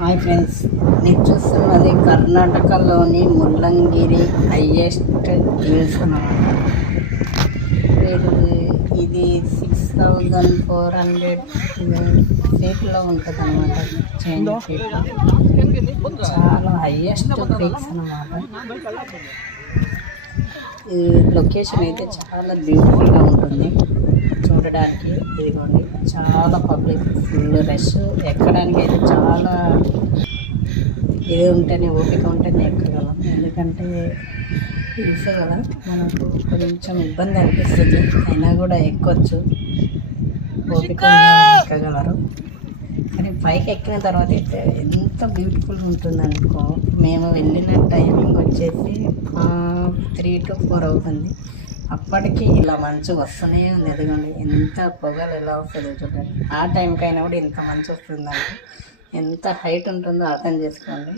Hi friends, మీరు చూస్తున్నది కర్ణాటకలోని ముల్లంగిరి హైయెస్ట్ హిల్స్ అన్నమాట. ఇది 6400 ఫీట్లో ఉంటుంది అన్నమాట. చైన్ ఫీట్లో చాలా హైయెస్ట్ పీక్స్ అన్నమాట. ఈ లొకేషన్ అయితే చాలా బ్యూటిఫుల్గా ఉంటుంది చూడడానికి. ఇదిగోండి, చాలా పబ్లిక్, ఫుల్ రష్. ఎక్కడానికి అయితే చాలా ఇది ఉంటేనే, ఓపిక ఉంటేనే ఎక్కగలం. ఎందుకంటే హిల్స్ కదా, మనకు కొంచెం ఇబ్బంది అనిపిస్తుంది. అయినా కూడా ఎక్కొచ్చు, ఓపిక ఎక్కగలరు. కానీ పైకి ఎక్కిన తర్వాత అయితే ఎంత బ్యూటిఫుల్గా ఉంటుంది అనుకో. మేము వెళ్ళిన టైమింగ్ వచ్చేసి 3 to 4 అవుతుంది. అప్పటికి ఇలా మంచు వస్తూనే ఉంది. ఎదుగుండి ఎంత పొగలు ఎలా వస్తుందో చూడండి. ఆ టైంకైనా కూడా ఇంత మంచు వస్తుందంటే ఎంత హైట్ ఉంటుందో అర్థం చేసుకోండి.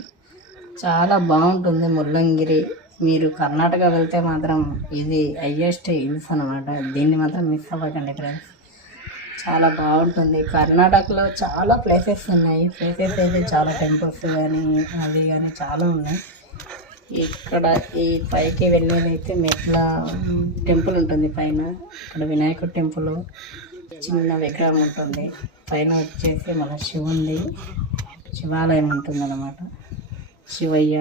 చాలా బాగుంటుంది ముల్లంగిరి. మీరు కర్ణాటక వెళ్తే మాత్రం ఇది హైయెస్ట్ హిల్స్ అనమాట. దీన్ని మాత్రం మిస్ అవ్వకండి ఫ్రెండ్స్. చాలా బాగుంటుంది. కర్ణాటకలో చాలా ప్లేసెస్ ఉన్నాయి. ప్లేసెస్ అయితే చాలా టెంపుల్స్ కానీ అవి కానీ చాలా ఉన్నాయి. ఇక్కడ ఈ పైకి వెళ్ళేదైతే మెట్ల టెంపుల్ ఉంటుంది పైన. ఇక్కడ వినాయకుడి టెంపుల్, చిన్న విగ్రహం ఉంటుంది. పైన వచ్చేసి మన శివుంది శివాలయం ఉంటుంది అన్నమాట, శివయ్య.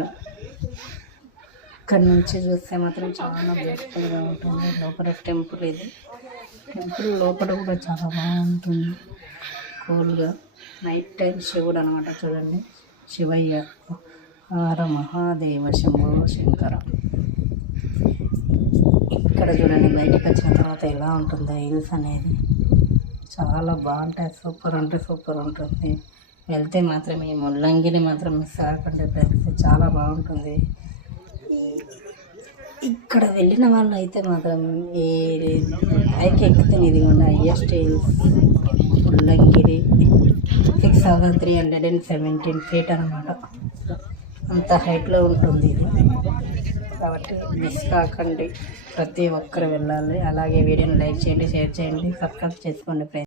ఇక్కడ నుంచి చూస్తే మాత్రం చాలా బ్యూటిఫుల్గా ఉంటుంది. లోపల టెంపుల్ ఇది. టెంపుల్ లోపల కూడా చాలా బాగుంటుంది, కూల్గా. నైట్ టైం శివుడు అనమాట. చూడండి, శివయ్య. హర మహాదేవ శంభో శంకర. ఇక్కడ చూడండి, బయటకు వచ్చిన తర్వాత ఎలా ఉంటుందో హిల్స్ అనేది. చాలా బాగుంటాయి. సూపర్ అంటే సూపర్ ఉంటుంది. వెళ్తే మాత్రం ఈ ముల్లంగిరి మాత్రం మిస్ అవ్వకండి ఫ్రెండ్స్. చాలా బాగుంటుంది. ఇక్కడ వెళ్ళిన వాళ్ళు అయితే మాత్రం ఈ పైకి ఎక్కితే ఇదిగోండి హైయెస్ట్ హిల్స్ ముల్లంగిరి. 6317 ఫీట్ అనమాట. అంత హైట్లో ఉంటుంది ఇది. కాబట్టి మిస్ కాకండి, ప్రతి ఒక్కరు వెళ్ళాలి. అలాగే వీడియోని లైక్ చేయండి, షేర్ చేయండి, సబ్స్క్రైబ్ చేసుకోండి ఫ్రెండ్స్.